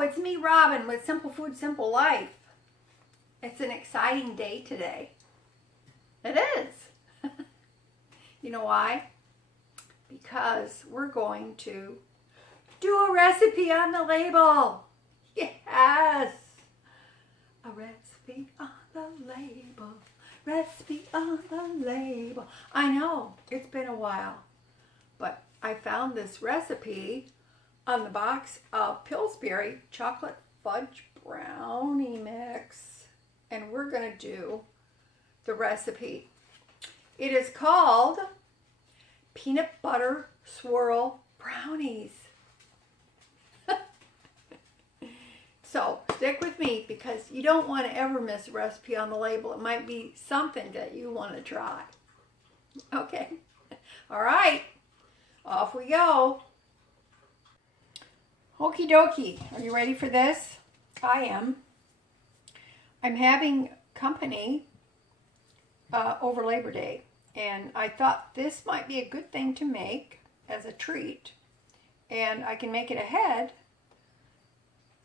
Hello, it's me, Robin, with Simple Food, Simple Life. It's an exciting day today. It is. You know why? Because we're going to do a recipe on the label. Yes. A recipe on the label. Recipe on the label. I know, it's been a while, but I found this recipe on the box of Pillsbury chocolate fudge brownie mix, and we're going to do the recipe. It is called peanut butter swirl brownies. So stick with me because you don't want to ever miss a recipe on the label. It might be something that you want to try. Okay. All right. Off we go. Okie dokie. Are you ready for this? I am. I'm having company over Labor Day, and I thought this might be a good thing to make as a treat, and I can make it ahead,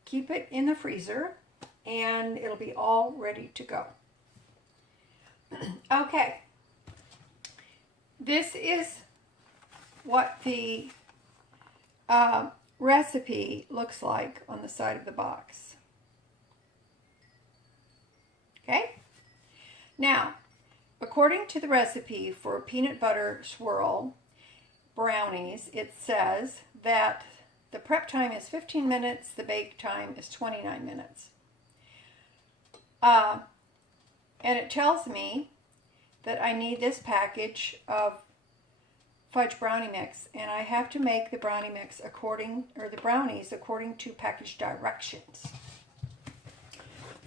keep it in the freezer, and it'll be all ready to go. Okay, this is what the recipe looks like on the side of the box. Okay, now according to the recipe for peanut butter swirl brownies, it says that the prep time is 15 minutes, the bake time is 29 minutes. And it tells me that I need this package of fudge brownie mix, and I have to make the brownie mix the brownies according to package directions.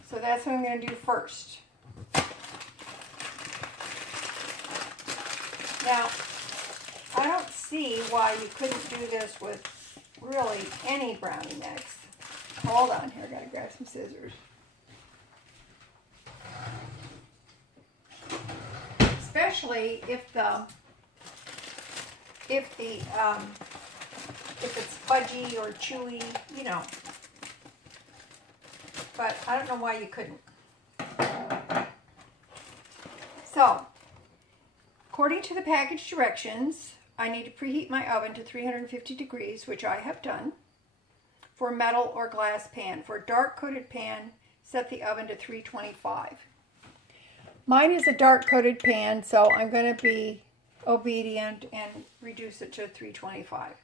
So that's what I'm going to do first. Now, I don't see why you couldn't do this with really any brownie mix. Hold on here, I gotta grab some scissors. Especially if it's fudgy or chewy, you know. But I don't know why you couldn't. So, according to the package directions, I need to preheat my oven to 350 degrees, which I have done, for a metal or glass pan. For a dark-coated pan, set the oven to 325. Mine is a dark-coated pan, so I'm going to be obedient and reduce it to 325.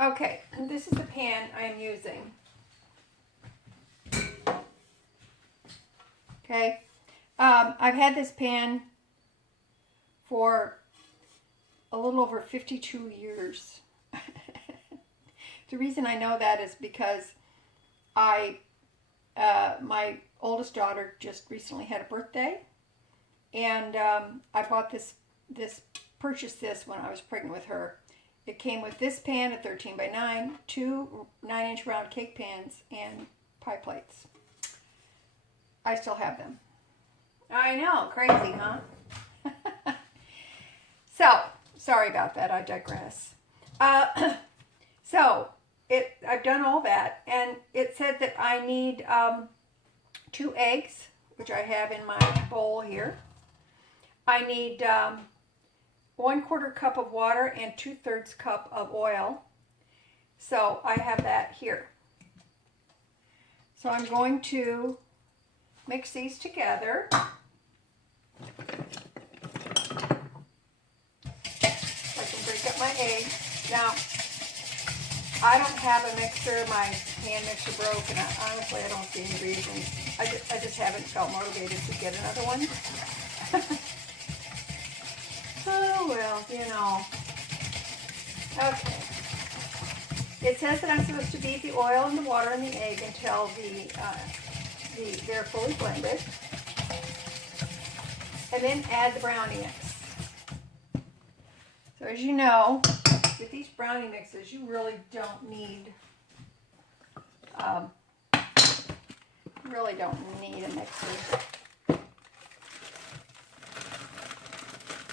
Okay, this is the pan I am using. Okay, I've had this pan for a little over 52 years. The reason I know that is because my oldest daughter just recently had a birthday, and I purchased this when I was pregnant with her. It came with this pan, a 13 by 9, 2 9-inch round cake pans, and pie plates. I still have them. I know, crazy, huh? So, sorry about that, I digress. So, I've done all that, and it said that I need 2 eggs, which I have in my bowl here. I need 1/4 cup of water and 2/3 cup of oil. So, I have that here. So, I'm going to mix these together. Up my eggs. Now, I don't have a mixer. My hand mixer broke, and honestly, I don't see any reason. I just haven't felt motivated to get another one. Oh, well, you know. Okay. It says that I'm supposed to beat the oil and the water and the egg until they're fully blended. And then add the brownie mix. So as you know, with these brownie mixes, you really don't need a mixer.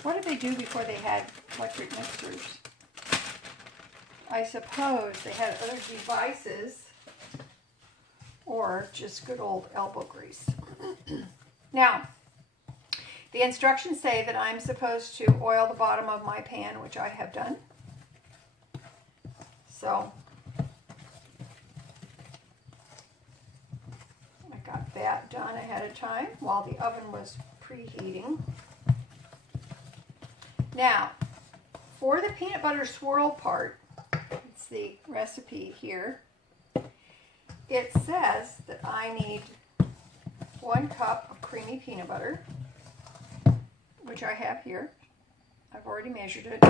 What did they do before they had electric mixers? I suppose they had other devices or just good old elbow grease. Now, the instructions say that I'm supposed to oil the bottom of my pan, which I have done. So I got that done ahead of time while the oven was preheating. Now, for the peanut butter swirl part, it's the recipe here. It says that I need 1 cup of creamy peanut butter, which I have here. I've already measured it.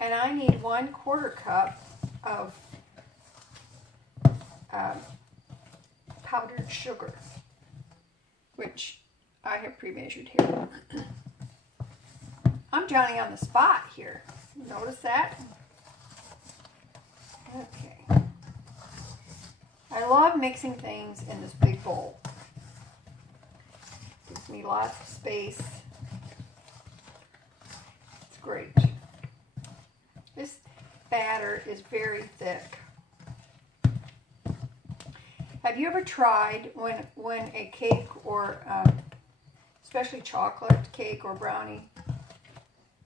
And I need 1/4 cup of powdered sugar, which I have pre-measured here. I'm Johnny on the spot here. Notice that? Okay. I love mixing things in this big bowl. Gives me lots of space. It's great. This batter is very thick. Have you ever tried when a cake or especially chocolate cake or brownie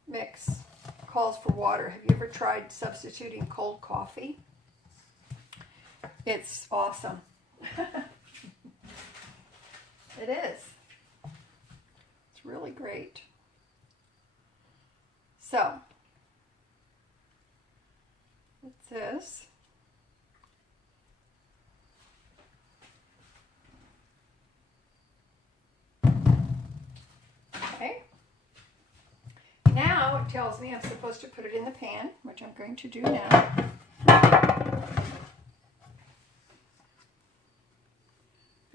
mix calls for water? Have you ever tried substituting cold coffee? It's awesome. It is. It's really great. So, it's this. Okay. Now it tells me I'm supposed to put it in the pan, which I'm going to do now.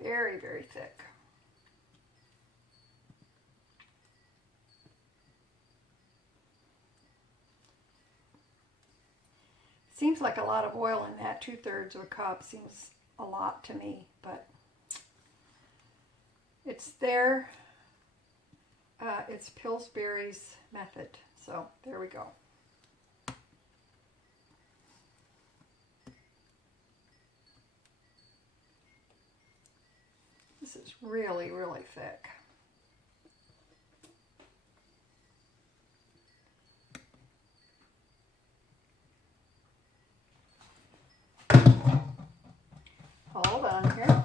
Very, very thick. Seems like a lot of oil in that. 2/3 of a cup seems a lot to me, but it's there. It's Pillsbury's method. So there we go. This is really, really thick. Hold on here.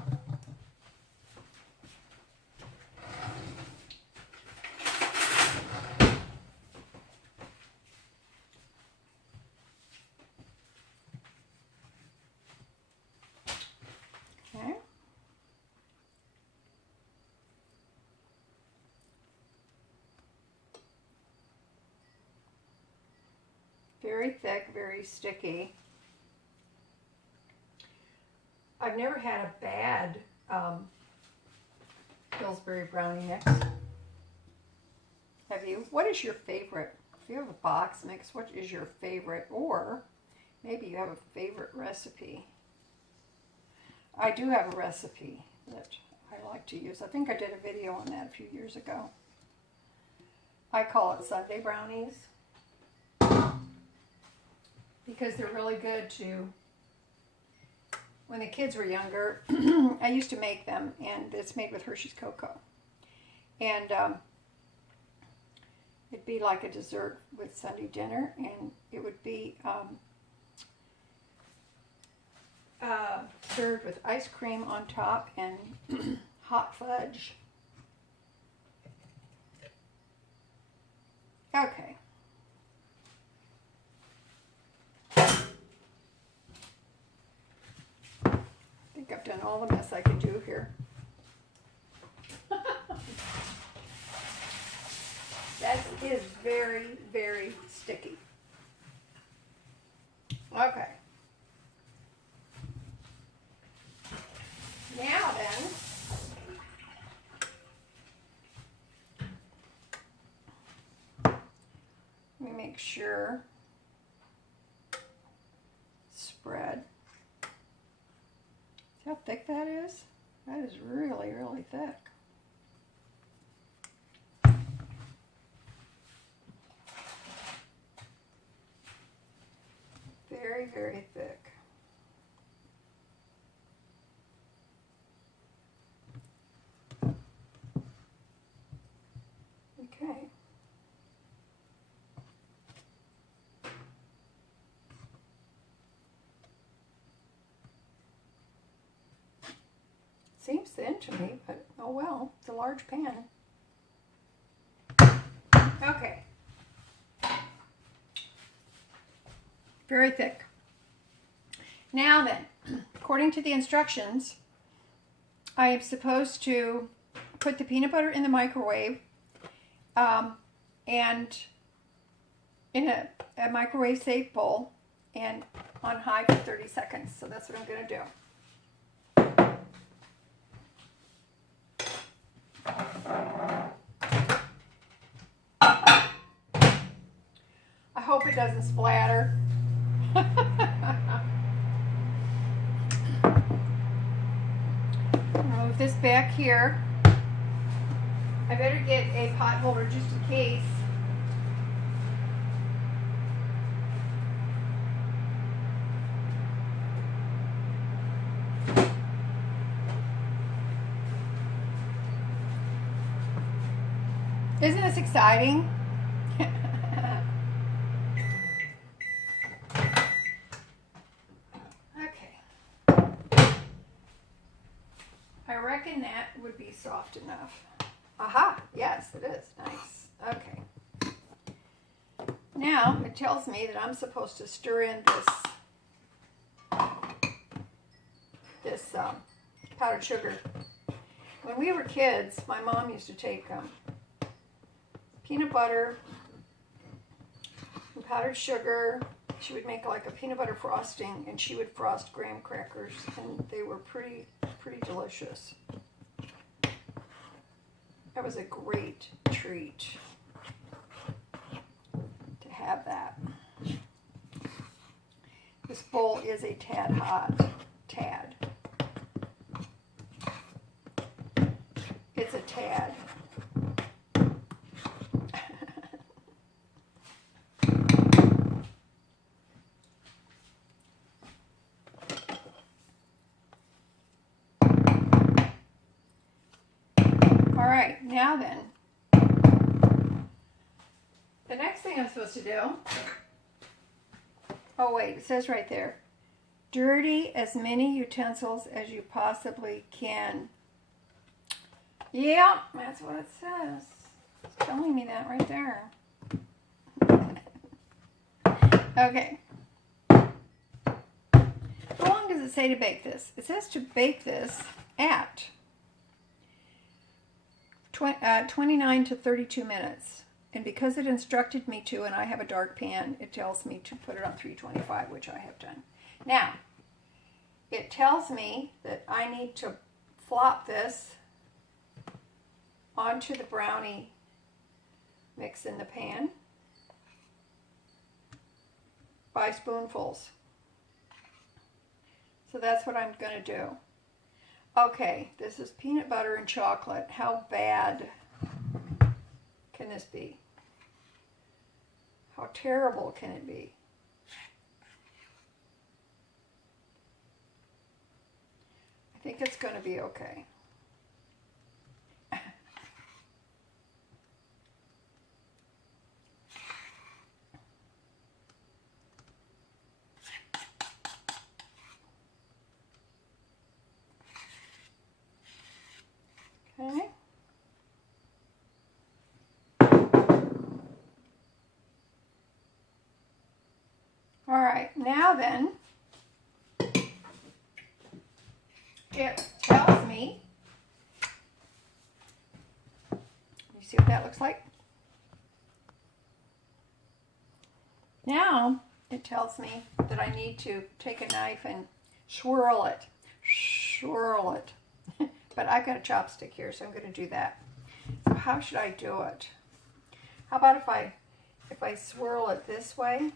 Okay. Very thick, very sticky. I've never had a bad Pillsbury brownie mix. Have you? What is your favorite? If you have a box mix, what is your favorite? Or maybe you have a favorite recipe. I do have a recipe that I like to use. I think I did a video on that a few years ago. I call it Sunday brownies because they're really good to, when the kids were younger, I used to make them, and it's made with Hershey's cocoa. And it'd be like a dessert with Sunday dinner, and it would be served with ice cream on top and hot fudge. Okay. I think I've done all the mess I can do here. That is very, very sticky. Okay. Now then, let me make sure. Spread. See how thick that is? That is really, really thick. Very, very thick. thin to me, but oh well, it's a large pan. Okay. Very thick. Now then, according to the instructions, I am supposed to put the peanut butter in the microwave and in a microwave safe bowl and on high for 30 seconds. So that's what I'm going to do. I hope it doesn't splatter. Move this back here. I better get a pot holder just in case. Isn't this exciting? Okay. I reckon that would be soft enough. Aha, yes, it is. Nice. Okay. Now, it tells me that I'm supposed to stir in this powdered sugar. When we were kids, my mom used to take peanut butter and powdered sugar. She would make like a peanut butter frosting, and she would frost graham crackers, and they were pretty delicious. That was a great treat to have that. This bowl is a tad hot. Tad. It's a tad. All right, now then, the next thing I'm supposed to do, oh wait, it says right there, dirty as many utensils as you possibly can. Yep, that's what it says. It's telling me that right there. Okay. How long does it say to bake this? It says to bake this at 29 to 32 minutes. And because it instructed me to, and I have a dark pan, it tells me to put it on 325, which I have done. Now, it tells me that I need to flop this onto the brownie mix in the pan by spoonfuls. So that's what I'm going to do. Okay, this is peanut butter and chocolate. How bad can this be? How terrible can it be? I think it's going to be okay. Okay. All right, now then, it tells me, you see what that looks like? Now, it tells me that I need to take a knife and swirl it. Swirl it. But I've got a chopstick here, so I'm going to do that. So how should I do it? How about if I swirl it this way?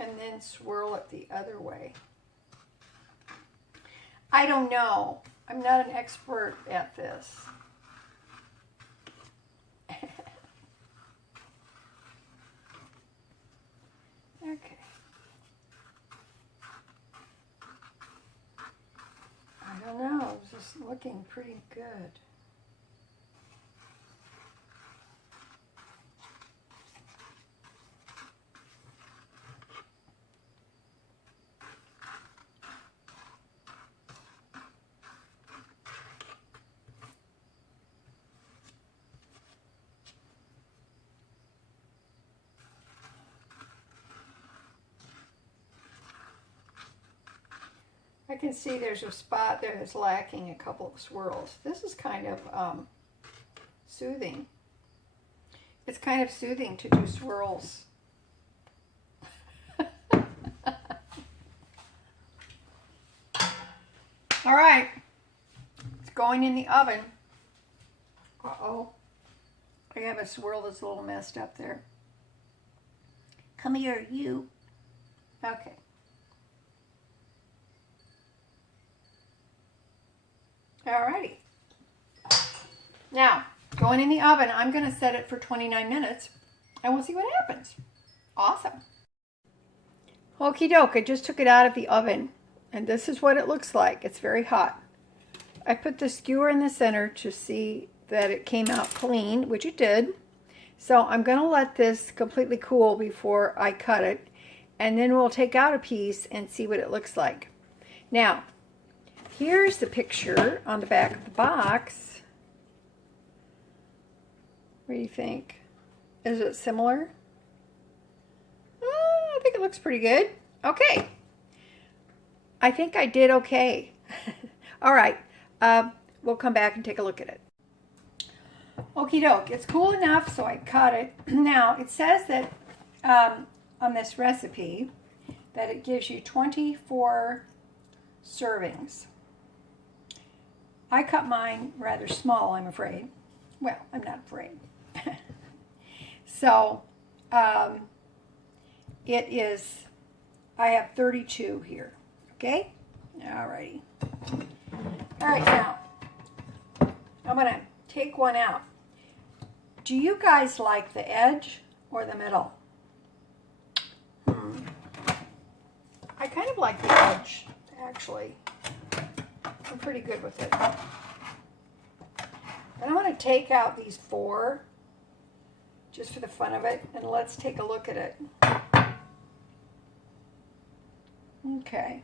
And then swirl it the other way. I don't know. I'm not an expert at this. Okay. I don't know. It's just looking pretty good. can see there's a spot there that's lacking a couple of swirls. This is kind of soothing. It's kind of soothing to do swirls. All right, it's going in the oven. Uh-oh, I have a swirl that's a little messed up there. Come here, you. Okay. Alrighty. Now, going in the oven, I'm going to set it for 29 minutes, and we'll see what happens. Awesome. Okie doke, I just took it out of the oven, and this is what it looks like. It's very hot. I put the skewer in the center to see that it came out clean, which it did. So I'm going to let this completely cool before I cut it, and then we'll take out a piece and see what it looks like. Now, here's the picture on the back of the box. What do you think? Is it similar? I think it looks pretty good. Okay. I think I did okay. All right. We'll come back and take a look at it. Okie doke. It's cool enough, so I cut it. Now, it says that on this recipe that it gives you 24 servings. I cut mine rather small, I'm afraid. Well, I'm not afraid. So, it is, I have 32 here, okay? Alrighty. Alright, now, I'm going to take one out. Do you guys like the edge or the middle? I kind of like the edge, actually. I'm pretty good with it. And I'm going to take out these 4 just for the fun of it, and let's take a look at it. Okay.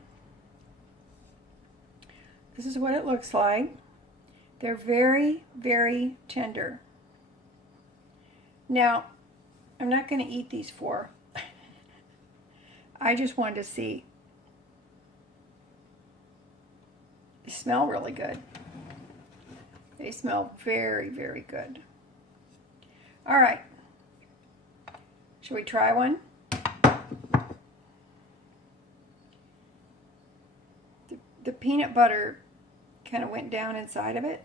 This is what it looks like. They're very, very tender. Now, I'm not going to eat these 4. I just wanted to see. They smell really good. They smell very, very good. All right. Should we try one? The peanut butter kind of went down inside of it.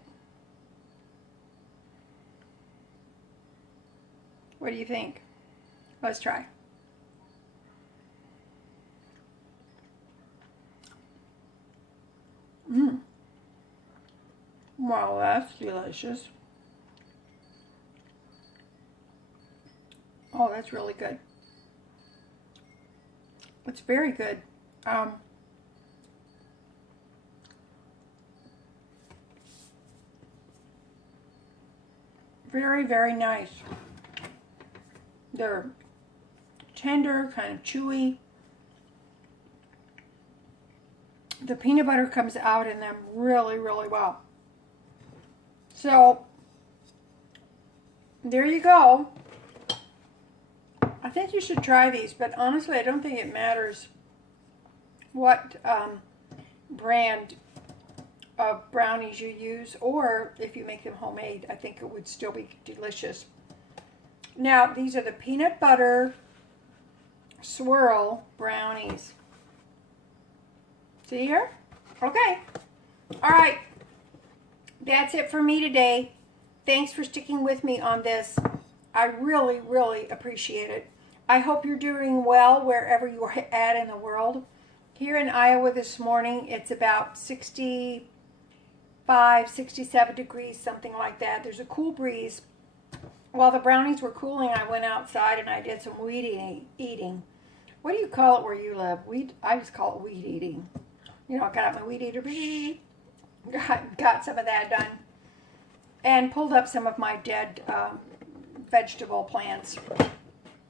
What do you think? Let's try. Wow, that's delicious. Oh, that's really good. It's very good. Very, very nice. They're tender, kind of chewy. The peanut butter comes out in them really, really well. So, there you go. I think you should try these, but honestly, I don't think it matters what brand of brownies you use, or if you make them homemade, I think it would still be delicious. Now, these are the peanut butter swirl brownies. See here? Okay. All right. That's it for me today. Thanks for sticking with me on this. I really, really appreciate it. I hope you're doing well wherever you are at in the world. Here in Iowa this morning, it's about 65, 67 degrees, something like that. There's a cool breeze. While the brownies were cooling, I went outside and I did some weed eating. What do you call it where you live? I just call it weed eating. You know, I got out my weed eater, got some of that done, and pulled up some of my dead vegetable plants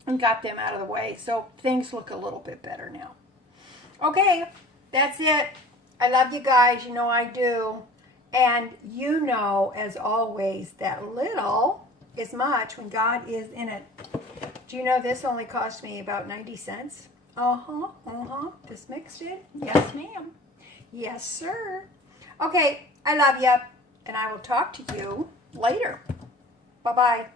and got them out of the way. So things look a little bit better now. Okay, that's it. I love you guys. You know I do. And you know, as always, that little is much when God is in it. Do you know this only cost me about 90 cents? This mixed it. Yes, ma'am. Yes, sir. Okay, I love you, and I will talk to you later. Bye-bye.